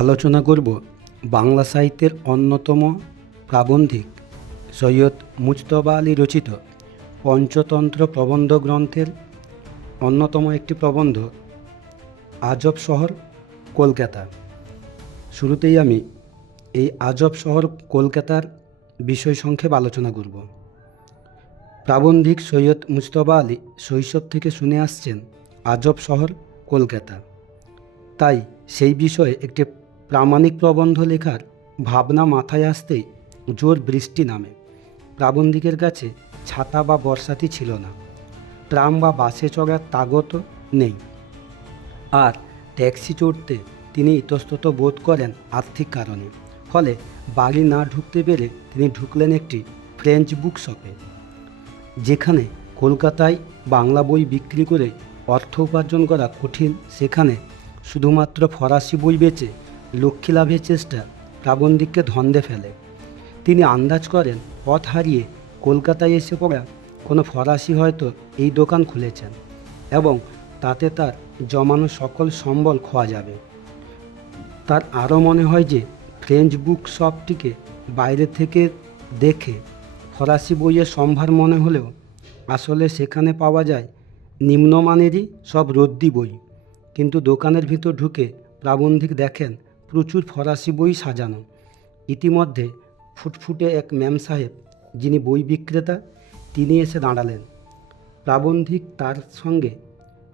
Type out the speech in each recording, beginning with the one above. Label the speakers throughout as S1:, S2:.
S1: আলোচনা করব বাংলা সাহিত্যের অন্যতম প্রাবন্ধিক সৈয়দ মুজতবা আলী রচিত পঞ্চতন্ত্র প্রবন্ধ গ্রন্থের অন্যতম একটি প্রবন্ধ, আজব শহর, কলকাতা। শুরুতেই আমি এই আজব শহর, কলকাতার বিষয় সংক্ষেপ আলোচনা করব। প্রাবন্ধিক সৈয়দ মুজতবা আলী শৈশব থেকে শুনে আসছেন আজব শহর, কলকাতা। তাই সেই বিষয়ে একটি প্রামাণিক প্রবন্ধ লেখার ভাবনা মাথায় আসতেই জোর বৃষ্টি নামে। প্রাবন্ধিকের কাছে ছাতা বা বর্ষাতি ছিল না। ট্রাম বা বাসে চড়ার তাগত নেই। আর ট্যাক্সি চড়তে তিনি ইতস্তত বোধ করেন আর্থিক কারণে। ফলে বাড়ি না ঢুকতে পেরে তিনি ঢুকলেন একটি ফ্রেঞ্চ বুক শপে। যেখানে কলকাতায় বাংলা বই বিক্রি করে অর্থ উপার্জন করা কঠিন, সেখানে শুধুমাত্র ফরাসি বই বেচে লক্ষ্মী লাভের চেষ্টা প্রাবন্ধিককে ধন্দে ফেলে। তিনি আন্দাজ করেন, পথ হারিয়ে কলকাতায় এসে পড়া কোনো ফরাসি হয়তো এই দোকান খুলেছেন এবং তাতে তার জমানো সকল সম্বল খোয়া যাবে। তার আরও মনে হয় যে ফ্রেঞ্চ বুক শপটিকে বাইরে থেকে দেখে ফরাসি বইয়ের সম্ভার মনে হলেও আসলে সেখানে পাওয়া যায় নিম্নমানেরই সব রদ্দি বই। কিন্তু দোকানের ভিতর ঢুকে প্রাবন্ধিক দেখেন প্রচুর ফরাসি বই সাজানো। ইতিমধ্যে ফুটফুটে এক ম্যাম সাহেব, যিনি বই বিক্রেতা, তিনি এসে দাঁড়ালেন। প্রাবন্ধিক তার সঙ্গে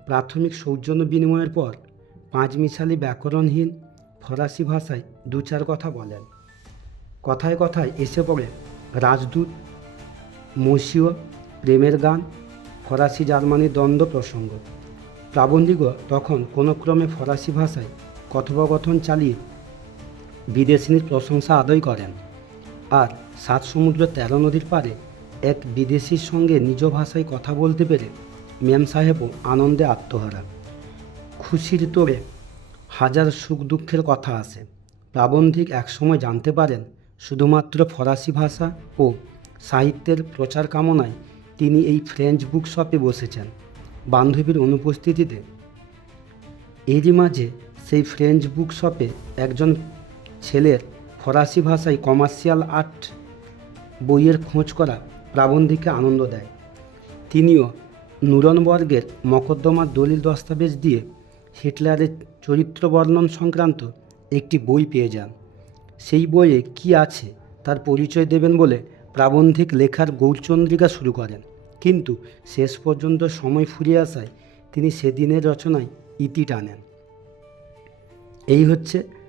S1: প্রাথমিক সৌজন্য বিনিময়ের পর পাঁচমিশালি ব্যাকরণহীন ফরাসি ভাষায় দু চার কথা বলেন। কথায় কথায় এসে পড়ে রাজদূত মসিও প্রেমের গান, ফরাসি জার্মানি দ্বন্দ্ব প্রসঙ্গ। প্রাবন্ধিকও তখন কোনো ক্রমে ফরাসি ভাষায় কথোপকথন চালিয়ে বিদেশিনীর প্রশংসা আদায় করেন। আর সাত সমুদ্র তেরো নদীর পারে এক বিদেশির সঙ্গে নিজ ভাষায় কথা বলতে পেরে ম্যাম সাহেবও আনন্দে আত্মহারা। খুশির তোড়ে হাজার সুখ দুঃখের কথা আসে প্রাবন্ধিক একসময় জানতে পারেন, শুধুমাত্র ফরাসি ভাষা ও সাহিত্যের প্রচার কামনায় তিনি এই ফ্রেঞ্চ বুক শপে বসেছেন বান্ধবীর অনুপস্থিতিতে। এরই মাঝে সেই ফ্রেঞ্চ বুক শপে একজন ছেলের ফরাসি ভাষায় কমার্শিয়াল আর্ট বইয়ের খোঁজ করা প্রাবন্ধিকে আনন্দ দেয়। তিনিও নুরনবর্গের মকদ্দমার দলিল দস্তাবেজ দিয়ে হিটলারের চরিত্র বর্ণন সংক্রান্ত একটি বই পেয়ে যান। সেই বইয়ে কি আছে তার পরিচয় দেবেন বলে প্রাবন্ধিক লেখার গৌরচন্দ্রিকা শুরু করেন। কিন্তু শেষ পর্যন্ত সময় ফুরিয়ে আসায় তিনি সেদিনের রচনায় ইতি টানেন। এই হচ্ছে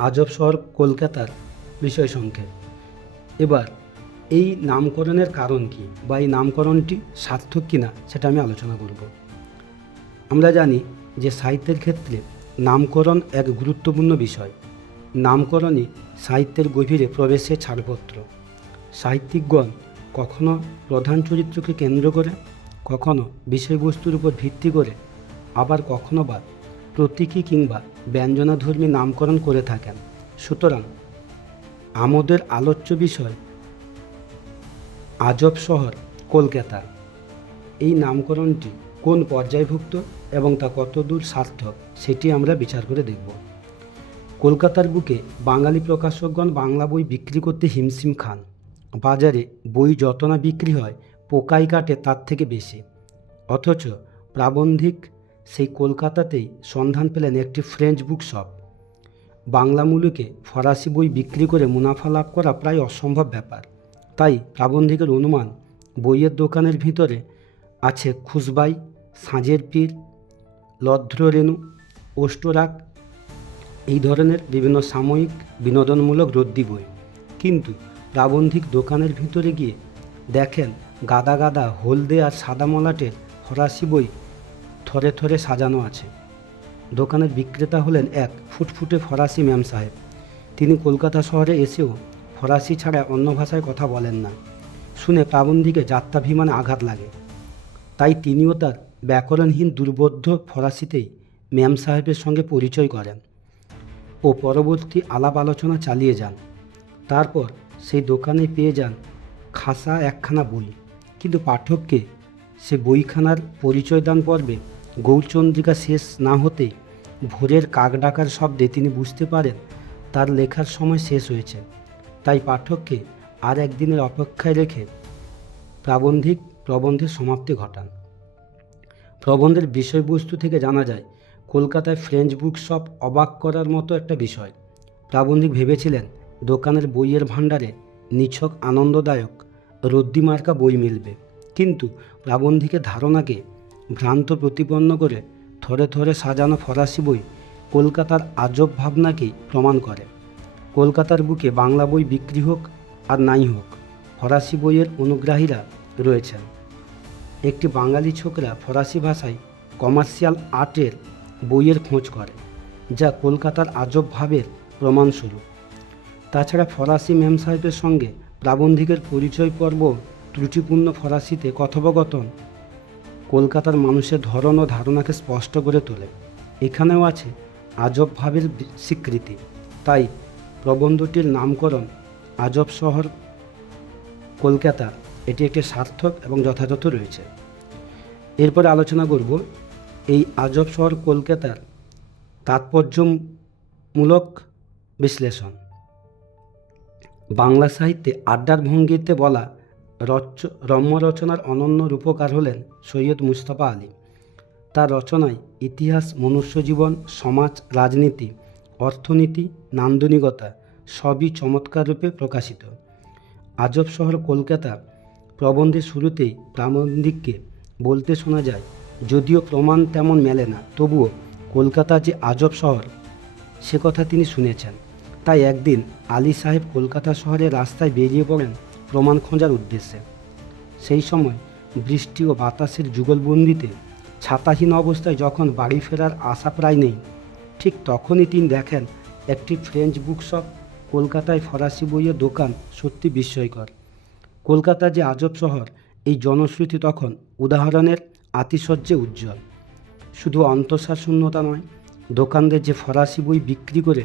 S1: আজব শহর কলকাতার বিষয় সংক্ষেপ। এবার, এই নামকরণের কারণ কি বা এই নামকরণটি সার্থক কিনা সেটা আমি আলোচনা করব। আমরা জানি যে সাহিত্যের ক্ষেত্রে নামকরণ এক গুরুত্বপূর্ণ বিষয়। নামকরণই সাহিত্যের গভীরে প্রবেশের ছাড়পত্র। সাহিত্যিকগণ কখনো প্রধান চরিত্রকে কেন্দ্র করে, কখনো বিষয়বস্তুর উপর ভিত্তি করে, আবার কখনো বা প্রতীকী কিংবা ব্যঞ্জনাধর্মী নামকরণ করে থাকেন। সুতরাং আমাদের আলোচ্য বিষয় আজব শহর, কলকাতা। এই নামকরণটি কোন পর্যায়ভুক্ত এবং তা কতদূর সার্থক সেটি আমরা বিচার করে দেখব। কলকাতার বুকে বাঙালি প্রকাশকগণ বাংলা বই বিক্রি করতে হিমশিম খান। বাজারে বই যত না বিক্রি হয়, পোকাই কাটে তার থেকে বেশি। অথচ প্রাবন্ধিক সেই কলকাতাতেই সন্ধান পেলেন একটি ফ্রেঞ্চ বুক শপ বাংলা মুলুকে ফরাসি বই বিক্রি করে মুনাফা লাভ করা প্রায় অসম্ভব ব্যাপার। তাই প্রাবন্ধিকের অনুমান, বইয়ের দোকানের ভিতরে আছে খুশবাই, সাঁজের পীর লধ্র রেণু অষ্টরাগ, এই ধরনের বিভিন্ন সাময়িক বিনোদনমূলক রদ্দি বই। কিন্তু প্রাবন্ধিক দোকানের ভিতরে গিয়ে দেখেন গাদা গাদা হলদে আর সাদা মলাটের ফরাসি বই থরে থরে সাজানো আছে। দোকানের বিক্রেতা হলেন এক ফুটফুটে ফরাসি ম্যাম সাহেব। তিনি কলকাতা শহরে এসেও ফরাসি ছাড়া অন্য ভাষায় কথা বলেন না। শুনে প্রাবন্ধিকে যাত্রাভিমানে আঘাত লাগে। তাই তিনিও তার ব্যাকরণহীন দুর্বোধ্য ফরাসিতেই ম্যাম সাহেবের সঙ্গে পরিচয় করেন ও পরবর্তী আলাপ আলোচনা চালিয়ে যান। তারপর সেই দোকানে পেয়ে যান খাসা একখানা বই। কিন্তু পাঠককে সে বইখানার পরিচয় দান পর্বে গৌরচন্দ্রিকা শেষ না হতেই ভোরের কাক ডাকার শব্দে তিনি বুঝতে পারেন তার লেখার সময় শেষ হয়েছে। তাই পাঠককে আর একদিনের অপেক্ষায় রেখে প্রাবন্ধিক প্রবন্ধের সমাপ্তি ঘটান। প্রবন্ধের বিষয়বস্তু থেকে জানা যায়, কলকাতায় ফ্রেঞ্চ বুক শপ অবাক করার মতো একটা বিষয়। প্রাবন্ধিক ভেবেছিলেন, দোকানের বইয়ের ভাণ্ডারে নিছক আনন্দদায়ক রদ্দিমার্কা বই মিলবে। কিন্তু প্রাবন্ধিকের ধারণাকে ভ্রান্ত প্রতিপন্ন করে থরে থরে সাজানো ফরাসি বই কলকাতার আজব ভাবনাকেই প্রমাণ করে। কলকাতার বুকে বাংলা বই বিক্রি হোক আর নাই হোক, ফরাসি বইয়ের অনুগ্রাহীরা রয়েছেন। একটি বাঙালি ছোকরা ফরাসি ভাষায় কমার্শিয়াল আর্টের বইয়ের খোঁজ করে, যা কলকাতার আজব ভাবের প্রমাণস্বরূপ। তাছাড়া ফরাসি ম্যাম সাহেবের সঙ্গে প্রাবন্ধিকের পরিচয় পর্ব ত্রুটিপূর্ণ ফরাসিতে কথোপকথন কলকাতার মানুষের ধরন ও ধারণাকে স্পষ্ট করে তোলে। এখানেও আছে আজব ভাবের স্বীকৃতি। তাই প্রবন্ধটির নামকরণ আজব শহর, কলকাতা, এটি একটি সার্থক এবং যথাযথ রয়েছে। এরপরে আলোচনা করব এই আজব শহর কলকাতার তাৎপর্যমূলক বিশ্লেষণ। বাংলা সাহিত্যে আড্ডার ভঙ্গিতে বলা রচ রম্য রচনার অনন্য রূপকার হলেন সৈয়দ মুস্তফা আলী। তার রচনায় ইতিহাস, মনুষ্যজীবন, সমাজ, রাজনীতি, অর্থনীতি, নান্দনিকতা সবই চমৎকার রূপে প্রকাশিত। আজব শহর কলকাতা প্রবন্ধের শুরুতেই প্রাবন্ধিককে বলতে শোনা যায়, যদিও প্রমাণ তেমন মেলে না, তবুও কলকাতা যে আজব শহর, সে কথা তিনি শুনেছেন। তাই একদিন আলী সাহেব কলকাতা শহরের রাস্তায় বেরিয়ে পড়েন প্রমাণ খোঁজার উদ্দেশ্যে। সেই সময় বৃষ্টি ও বাতাসের যুগলবন্দিতে ছাতাহীন অবস্থায় যখন বাড়ি ফেরার আশা প্রায় নেই, ঠিক তখনই তিনি দেখেন একটি ফ্রেঞ্চ বুকশপ, কলকাতায় ফরাসি বইয়ের দোকান সত্যি বিস্ময়কর। কলকাতা যে আজব শহর, এই জনশ্রুতি তখন উদাহরণের আতিশয্যে উজ্জ্বল। শুধু অন্তঃসার শূন্যতা নয়, দোকানদের যে ফরাসি বই বিক্রি করে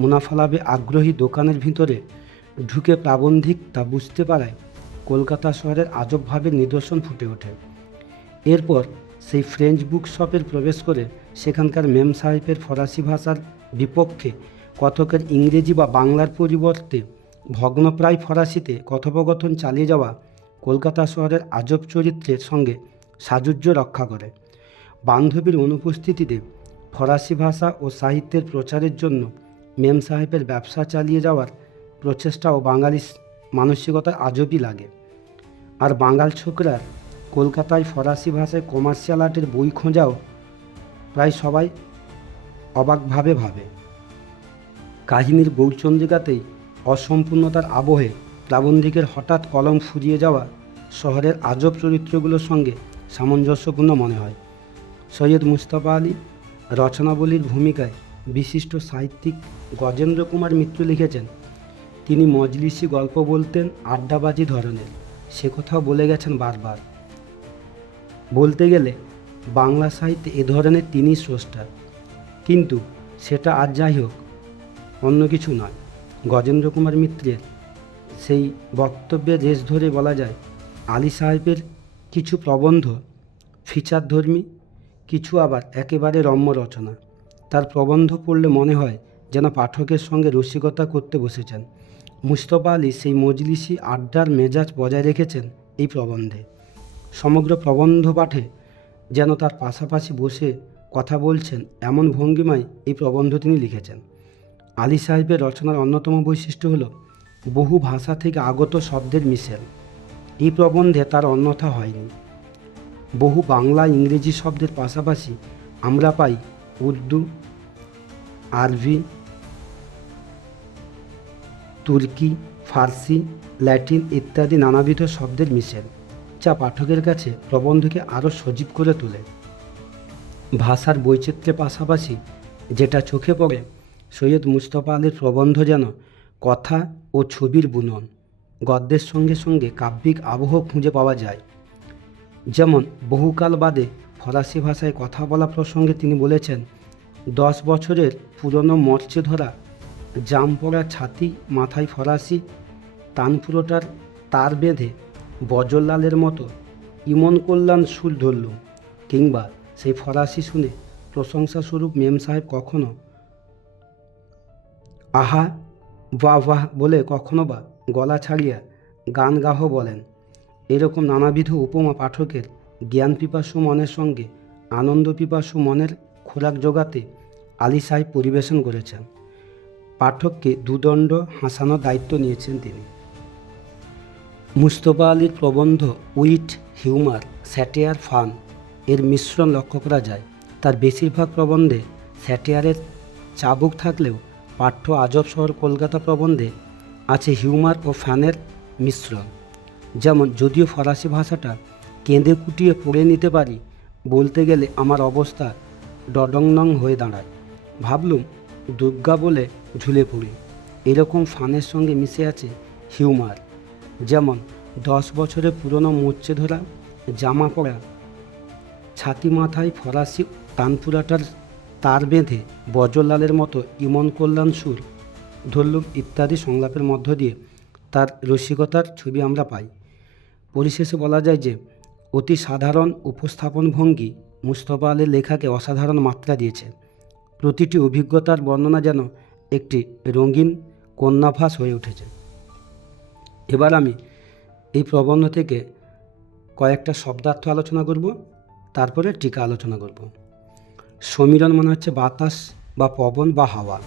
S1: মুনাফা লাভে আগ্রহী দোকানের ভিতরে ঢুকে প্রাবন্ধিক তা বুঝতে পারায় কলকাতা শহরের আজবভাবে নিদর্শন ফুটে ওঠে। এরপর সেই ফ্রেঞ্চ বুক শপের প্রবেশ করে সেখানকার মেম সাহেবের ফরাসি ভাষার বিপক্ষে কথকের ইংরেজি বা বাংলার পরিবর্তে ভগ্নপ্রায় ফরাসিতে কথোপকথন চালিয়ে যাওয়া কলকাতা শহরের আজব চরিত্রের সঙ্গে সাযুজ্য রক্ষা করে। বান্ধবীর অনুপস্থিতিতে ফরাসি ভাষা ও সাহিত্যের প্রচারের জন্য মেম সাহেবের ব্যবসা চালিয়ে যাওয়ার প্রচেষ্টাও বাঙালি মানসিকতা আজবই লাগে। আর বাঙাল ছোকরা কলকাতায় ফরাসি ভাষায় কমার্শিয়াল আর্টের বই খোঁজাও প্রায় সবাই অবাকভাবে ভাবে। কাহিনীর গৌরচন্দ্রিকাতেই অসম্পূর্ণতার আবহে প্রাবন্ধিকের হঠাৎ কলম ফুরিয়ে যাওয়া শহরের আজব চরিত্রগুলোর সঙ্গে সামঞ্জস্যপূর্ণ মনে হয়। সৈয়দ মুস্তফা আলী রচনাবলীর ভূমিকায় বিশিষ্ট সাহিত্যিক গজেন্দ্র কুমার মিত্র লিখেছেন তিনি মজলিসি গল্প বলতেন, আড্ডাবাজি ধরনের। সে কথাও বলে গেছেন বারবার। বলতে গেলে, বাংলা সাহিত্যে এ ধরনের তিনি স্রষ্টা। কিন্তু সেটা আর যাই হোক, অন্য কিছু নয়। গজেন্দ্র কুমার মিত্রের সেই বক্তব্যের রেশ ধরে বলা যায়, আলী সাহেবের কিছু প্রবন্ধ ফিচারধর্মী কিছু আবার একেবারে রম্য রচনা। তার প্রবন্ধ পড়লে মনে হয় যেন পাঠকের সঙ্গে রসিকতা করতে বসেছেন। মুস্তফা আলী সেই মজলিসি আড্ডার মেজাজ বজায় রেখেছেন এই প্রবন্ধে। সমগ্র প্রবন্ধ পাঠে যেন তার পাশাপাশি বসে কথা বলছেন এমন ভঙ্গিমায় এই প্রবন্ধ তিনি লিখেছেন। আলী সাহেবের রচনার অন্যতম বৈশিষ্ট্য হল, বহু ভাষা থেকে আগত শব্দের মিশেল। এই প্রবন্ধে তার অন্যথা হয়নি। বহু বাংলা ইংরেজি শব্দের পাশাপাশি আমরা পাই উর্দু, আরবি তুর্কি, ফার্সি, ল্যাটিন ইত্যাদি নানাবিধ শব্দের মিশেল, যা পাঠকের কাছে প্রবন্ধকে আরও সজীব করে তোলে। ভাষার বৈচিত্র্যের পাশাপাশি যেটা চোখে পড়ে, সৈয়দ মুস্তফা আলীর প্রবন্ধ যেন কথা ও ছবির বুনন, গদ্যের সঙ্গে সঙ্গে কাব্যিক আবহ খুঁজে পাওয়া যায়। যেমন বহুকাল বাদে ফরাসি ভাষায় কথা বলা প্রসঙ্গে তিনি বলেছেন, দশ বছরের পুরনো মর্চে ধরা জাম পড়া ছাতি, মাথায় ফরাসি, তানপুরোটার তার বেঁধে বজরলালের মতো ইমন কল্যাণ সুর ধরল, কিংবা সেই ফরাসি শুনে প্রশংসাস্বরূপ মেম সাহেব কখনো, আহা, বাহ বাহ বলে কখনো বা গলা ছাড়িয়া গান গাহ বলেন। এরকম নানাবিধ উপমা পাঠকের জ্ঞান পিপাসু মনের সঙ্গে আনন্দ পিপাসু মনের খোরাক জোগাতে আলী সাহেব পরিবেশন করেছেন। পাঠককে দুদণ্ড হাসানোর দায়িত্ব নিয়েছেন তিনি। মুস্তফা আলীর প্রবন্ধ উইট হিউমার স্যাটিয়ার ফান এর মিশ্রণ লক্ষ্য করা যায়। তার বেশিরভাগ প্রবন্ধে স্যাটিয়ারের চাবুক থাকলেও পাঠ্য আজব শহর কলকাতা প্রবন্ধে আছে হিউমার ও ফ্যানের মিশ্রণ। যেমন, যদিও ফরাসি ভাষাটা কেঁদে কুটিয়ে পড়ে নিতে পারি, বলতে গেলে আমার অবস্থা ডডংনং হয়ে দাঁড়ায়। ভাবলুম দুর্গা বলে ঝুলে পড়ি। এরকম ফানের সঙ্গে মিশে আছে হিউমার। যেমন দশ বছরের পুরনো মোর্চে ধরা, জামা পরা, ছাতি মাথায় ফরাসি তানপুরাটার তার বেঁধে বজরলালের মতো ইমন কল্যাণ সুর, ধরলুম ইত্যাদি সংলাপের মধ্য দিয়ে তার রসিকতার ছবি আমরা পাই। পরিশেষে বলা যায় যে, অতি সাধারণ উপস্থাপন ভঙ্গি মুস্তফা আলীর লেখাকে অসাধারণ মাত্রা দিয়েছে। প্রতিটি অভিজ্ঞতার বর্ণনা যেন একটি রঙিন কন্যাভাস হয়ে উঠেছে। এবার আমি এই প্রবন্ধ থেকে কয়েকটা শব্দার্থ আলোচনা করব, তারপরে টিকা আলোচনা করব। সমীরণ মানে হচ্ছে বাতাস বা পবন বা হাওয়া।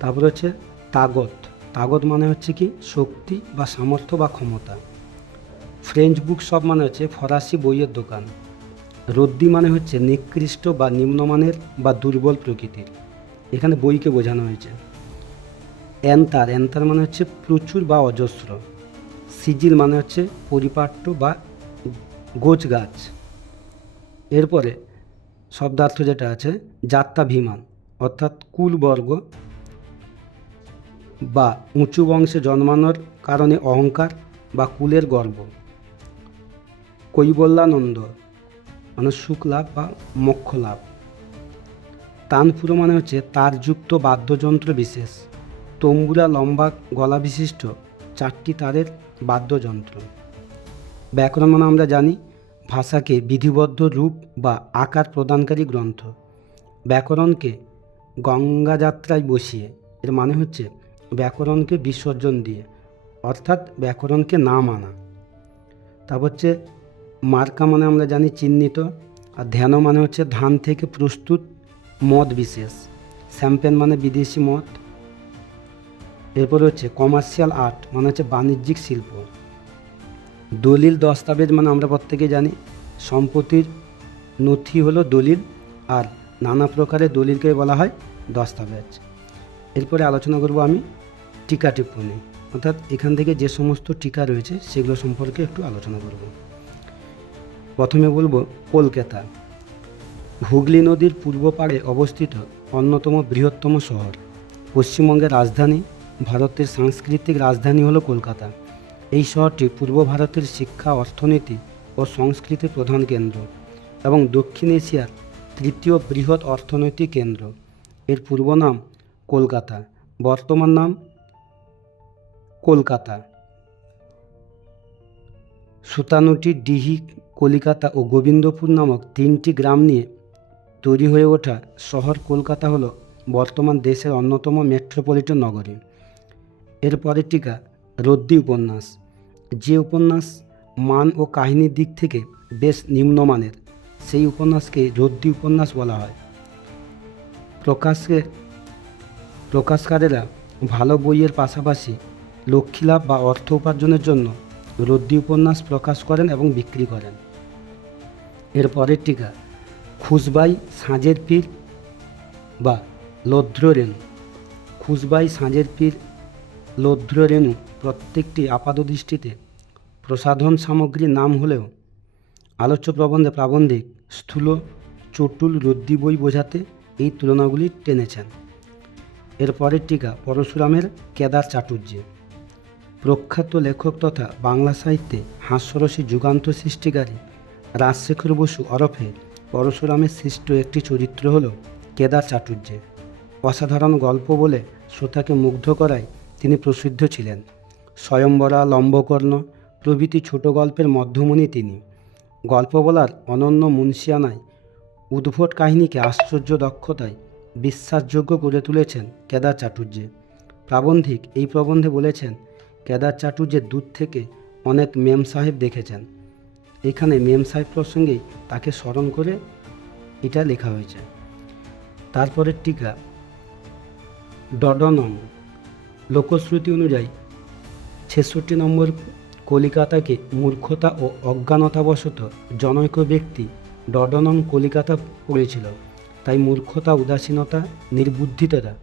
S1: তারপরে হচ্ছে তাগত। তাগত মানে হচ্ছে কি? শক্তি বা সামর্থ্য বা ক্ষমতা। ফ্রেঞ্চ বুক শপ মানে হচ্ছে ফরাসি বইয়ের দোকান। রদ্দি মানে হচ্ছে নিকৃষ্ট বা নিম্নমানের বা দুর্বল প্রকৃতির। এখানে বইকে বোঝানো হয়েছে। অ্যান্তার অ্যান্তার মানে হচ্ছে প্রচুর বা অজস্র। সিজিল মানে হচ্ছে পরিপাট্য বা গোছ গাছ এরপরে শব্দার্থ যেটা আছে, যাত্রাভিমান, অর্থাৎ কুলবর্গ বা উঁচু বংশে জন্মানোর কারণে অহংকার বা কুলের গর্ব। কৈবল্যানন্দ মানে সুখ লাভ বা মোক্ষ লাভ। তানপুর মানে হচ্ছে তারযুক্ত বাদ্যযন্ত্র বিশেষ। তম্বুরা লম্বা গলা বিশিষ্ট চারটি তারের বাদ্যযন্ত্র। ব্যাকরণ মানে আমরা জানি ভাষাকে বিধিবদ্ধ রূপ বা আকার প্রদানকারী গ্রন্থ। ব্যাকরণকে গঙ্গা যাত্রায় বসিয়ে, এর মানে হচ্ছে ব্যাকরণকে বিসর্জন দিয়ে, অর্থাৎ ব্যাকরণকে না মানা। তারপর হচ্ছে মার্কা মানে আমরা জানি চিহ্নিত, আর ধ্যান মানে হচ্ছে ধান থেকে প্রস্তুত মদ বিশেষ। শ্যাম্পেন মানে বিদেশি মদ। এরপরে হচ্ছে কমার্শিয়াল আর্ট মানে হচ্ছে বাণিজ্যিক শিল্প। দলিল দস্তাবেজ মানে আমরা প্রত্যেকে জানি। সম্পত্তির নথি হলো দলিল, আর নানা প্রকারের দলিলকে বলা হয় দস্তাবেজ। এরপরে আলোচনা করব আমি টিকা টিপ্পণী অর্থাৎ এখান থেকে যে সমস্ত টিকা রয়েছে, সেগুলো সম্পর্কে একটু আলোচনা করব। প্রথমে বলব কলকাতা। হুগলি নদীর পূর্ব পাড়ে অবস্থিত অন্যতম বৃহত্তম শহর। পশ্চিমবঙ্গের রাজধানী, ভারতের সাংস্কৃতিক রাজধানী হলো কলকাতা। এই শহরটি পূর্ব ভারতের শিক্ষা, অর্থনীতি ও সংস্কৃতির প্রধান কেন্দ্র এবং দক্ষিণ এশিয়ার তৃতীয় বৃহৎ অর্থনৈতিক কেন্দ্র। এর পূর্ব নাম কলকাতা, বর্তমান নাম কলকাতা। সুতানুটি ডিহি কলিকাতা ও গোবিন্দপুর নামক তিনটি গ্রাম নিয়ে তৈরি হয়ে ওঠা শহর কলকাতা হলো বর্তমান দেশের অন্যতম মেট্রোপলিটন নগরী। এর পরের টিকা রদ্দি উপন্যাস। যে উপন্যাস মান ও কাহিনীর দিক থেকে বেশ নিম্নমানের, সেই উপন্যাসকে রদ্দি উপন্যাস বলা হয়। প্রকাশকে, প্রকাশকারেরা ভালো বইয়ের পাশাপাশি লক্ষ্মীলাভ বা অর্থ উপার্জনের জন্য রদ্দি উপন্যাস প্রকাশ করেন এবং বিক্রি করেন। এর পরের টিকা, খুশবাই সাঁজের পীর বা লদ্ররেণু। খুশবাই সাঁজের পীর, লদ্ররেণু প্রত্যেকটি আপাতদৃষ্টিতে প্রসাধন সামগ্রীর নাম হলেও আলোচ্য প্রবন্ধে প্রাবন্ধিক স্থূল, চটুল রদ্দি বই বোঝাতে এই তুলনাগুলি টেনেছেন। এর পরের টিকা পরশুরামের কেদার চাটুর্যে। প্রখ্যাত লেখক তথা বাংলা সাহিত্যে হাস্যরসী যুগান্ত সৃষ্টিকারী রাজশেখর বসু ওরফে পরশুরামের সৃষ্ট একটি চরিত্র হল কেদার চাটুর্যে অসাধারণ গল্প বলে শ্রোতাকে মুগ্ধ করায় তিনি প্রসিদ্ধ ছিলেন। স্বয়ম্বরা লম্বকর্ণ প্রভৃতি ছোট গল্পের মধ্যমণি তিনি। গল্প বলার অনন্য মুন্সিয়ানায় উদ্ভট কাহিনীকে আশ্চর্য দক্ষতায় বিশ্বাসযোগ্য করে তুলেছেন কেদার চাটুর্যে। প্রাবন্ধিক এই প্রবন্ধে বলেছেন, কেদার চাটুর্যের দূর থেকে অনেক মেম সাহেব দেখেছেন। এখানে মেম সাহেব প্রসঙ্গেই তাকে স্মরণ করে এটা লেখা হয়েছে। তারপরের টিকা। ডডনং। লোকশ্রুতি অনুযায়ী ছেষট্টি নম্বর কলিকাতাকে মূর্খতা ও অজ্ঞানতাবশত জনৈক ব্যক্তি ডডনং কলিকাতা পড়েছিল। তাই মূর্খতা, উদাসীনতা নির্বুদ্ধিতা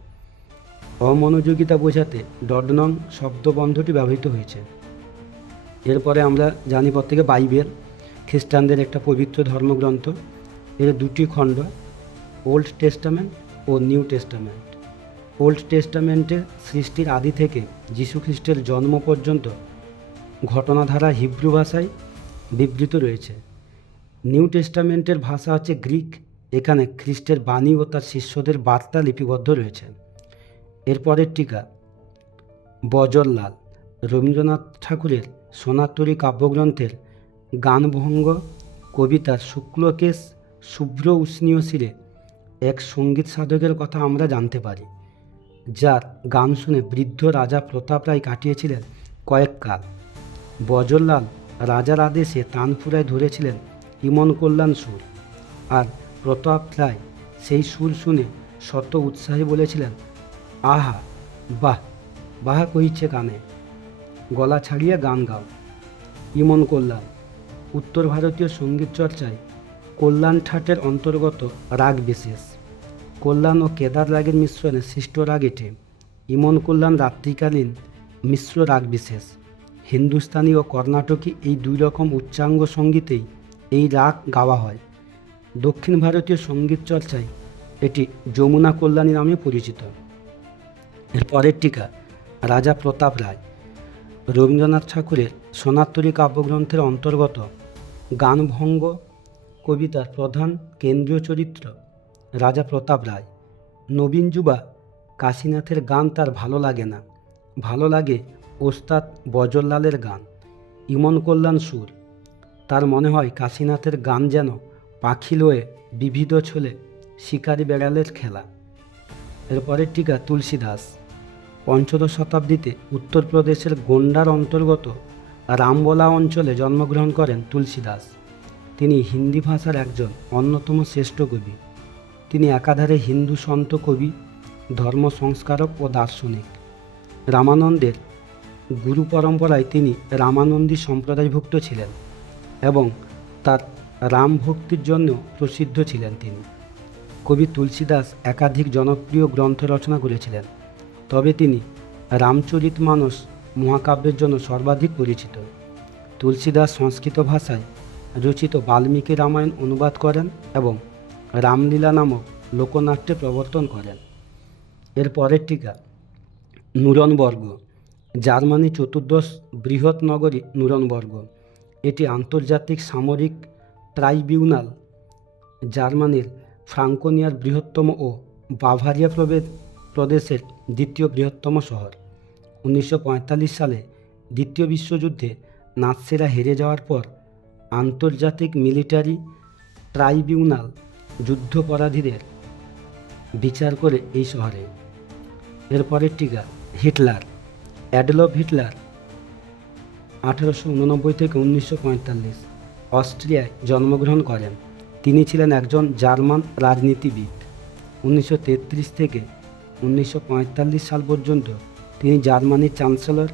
S1: অমনোযোগিতা বোঝাতে ডডনং শব্দবন্ধটি ব্যবহৃত হয়েছে। এরপরে আমরা জানি প্রত্যেকে বাইবেল। খ্রিস্টানদের একটা পবিত্র ধর্মগ্রন্থ। এর দুটি খণ্ড, ওল্ড টেস্টামেন্ট ও নিউ টেস্টামেন্ট। ওল্ড টেস্টামেন্টে সৃষ্টির আদি থেকে যীশু খ্রিস্টের জন্ম পর্যন্ত ঘটনাধারা হিব্রু ভাষায় বিবৃত রয়েছে। নিউ টেস্টামেন্টের ভাষা হচ্ছে গ্রিক, এখানে খ্রিস্টের বাণী ও তার শিষ্যদের বার্তা লিপিবদ্ধ রয়েছে। এরপরের টিকা, বজরলাল, রবীন্দ্রনাথ ঠাকুরের সোনাতরী কাব্যগ্রন্থের গানভঙ্গ কবিতার শুক্লকেশ, শুভ্র উষ্ণীয় শিরে এক সংগীত সাধকের কথা আমরা জানতে পারি, যার গান শুনে বৃদ্ধ রাজা প্রতাপ রায় কাটিয়েছিলেন কয়েক কাল। বজরলাল রাজার আদেশে তানপুরায় ধরেছিলেন ইমন কল্যাণ সুর আর প্রতাপ রায় সেই সুর শুনে শত উৎসাহী বলেছিলেন, আহা, বাহ বাহ কইছে কানে, গলা ছাড়িয়ে গান গাও, ইমন কল্যাণ। উত্তর ভারতীয় সংগীত চর্চায় কল্যাণ ঠাটের অন্তর্গত রাগ বিশেষ। কল্যাণ ও কেদার রাগের মিশ্রণে সৃষ্ট রাগ এটি ইমন কল্যাণ রাত্রিকালীন মিশ্র রাগ বিশেষ। হিন্দুস্তানি ও কর্ণাটকী এই দুই রকম উচ্চাঙ্গ সঙ্গীতেই এই রাগ গাওয়া হয়। দক্ষিণ ভারতীয় সংগীত চর্চায় এটি যমুনা কল্যাণী নামে পরিচিত। এর পরের টিকা রাজা প্রতাপ রায়। রবীন্দ্রনাথ ঠাকুরের সোনাত্তরী কাব্যগ্রন্থের অন্তর্গত গানভঙ্গ, কবিতার প্রধান কেন্দ্রীয় চরিত্র রাজা প্রতাপ রায়। নবীন যুবা কাশীনাথের গান তার ভালো লাগে না। ভালো লাগে ওস্তাদ বজরলালের গান। ইমন কল্যাণ সুর। তার মনে হয় কাশীনাথের গান যেন পাখি লয়ে বিবিধ ছলে শিকারি বেড়ালের খেলা। এরপরের টিকা তুলসীদাস। পঞ্চদশ শতাব্দীতে উত্তরপ্রদেশের গোন্ডার অন্তর্গত রামবলা অঞ্চলে জন্মগ্রহণ করেন তুলসীদাস। তিনি হিন্দি ভাষার একজন অন্যতম শ্রেষ্ঠ কবি। তিনি একাধারে হিন্দু সন্ত কবি, ধর্ম সংস্কারক ও দার্শনিক। রামানন্দের গুরু পরম্পরায় তিনি রামানন্দী সম্প্রদায়ভুক্ত ছিলেন এবং তার রাম ভক্তির জন্য প্রসিদ্ধ ছিলেন তিনি। কবি তুলসীদাস একাধিক জনপ্রিয় গ্রন্থ রচনা করেছিলেন, তবে তিনি রামচরিত মানস মহাকাব্যের জন্য সর্বাধিক পরিচিত। তুলসীদাস সংস্কৃত ভাষায় রচিত বাল্মীকি রামায়ণ অনুবাদ করেন এবং রামলীলা নামক লোকনাট্যে প্রবর্তন করেন। এর পরের টিকা, নুরনবর্গ, জার্মানি চতুর্দশ বৃহৎ নগরী নুরনবর্গ। এটি আন্তর্জাতিক সামরিক ট্রাইবিউনাল জার্মানির ফ্রাঙ্কোনিয়ার বৃহত্তম ও বাভারিয়া প্রদেশের দ্বিতীয় বৃহত্তম শহর। উনিশশো পঁয়তাল্লিশ সালে দ্বিতীয় বিশ্বযুদ্ধে নাৎসিরা হেরে যাওয়ার পর আন্তর্জাতিক মিলিটারি ট্রাইবিউনাল যুদ্ধপরাধীদের বিচার করে এই শহরে। এরপরের টিকা হিটলার, অ্যাডলফ হিটলার, আঠেরোশো উননব্বই থেকে উনিশশো পঁয়তাল্লিশ অস্ট্রিয়ায় জন্মগ্রহণ করেন। তিনি ছিলেন একজন জার্মান রাজনীতিবিদ। উনিশশো তেত্রিশ থেকে উনিশশো পঁয়তাল্লিশ সাল পর্যন্ত তিনি জার্মানির চ্যান্সেলর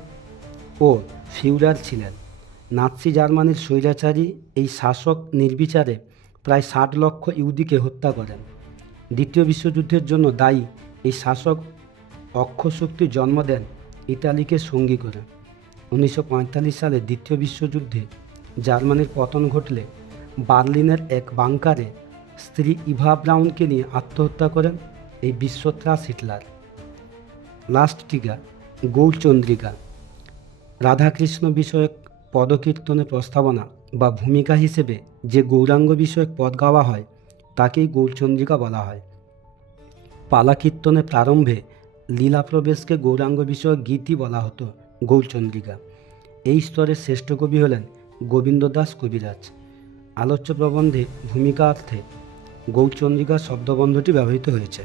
S1: ও ফিউরার ছিলেন। নাৎসি জার্মানির স্বৈরাচারী এই শাসক নির্বিচারে প্রায় ষাট লক্ষ ইহুদিকে হত্যা করেন। দ্বিতীয় বিশ্বযুদ্ধের জন্য দায়ী এই শাসক অক্ষশক্তি জন্ম দেন ইতালিকে সঙ্গী করে। উনিশশো পঁয়তাল্লিশ সালে দ্বিতীয় বিশ্বযুদ্ধে জার্মানির পতন ঘটলে বার্লিনের এক বাংকারে স্ত্রী ইভা ব্রাউনকে নিয়ে আত্মহত্যা করেন এই বিশ্বত্রাস হিটলার। লাস্ট টিকা গৌরচন্দ্রিকা। রাধাকৃষ্ণ বিষয়ক পদকীর্তনের প্রস্তাবনা বা ভূমিকা হিসেবে যে গৌরাঙ্গ বিষয়ক পদ গাওয়া হয়, তাকেই গৌরচন্দ্রিকা বলা হয়। পালা কীর্তনের প্রারম্ভে লীলা প্রবেশকে গৌরাঙ্গ বিষয়ক গীতি বলা হতো গৌরচন্দ্রিকা। এই স্তরের শ্রেষ্ঠ কবি হলেন গোবিন্দ দাস কবিরাজ। আলোচ্য প্রবন্ধে ভূমিকা অর্থে গৌরচন্দ্রিকা শব্দবন্ধটি ব্যবহৃত হয়েছে।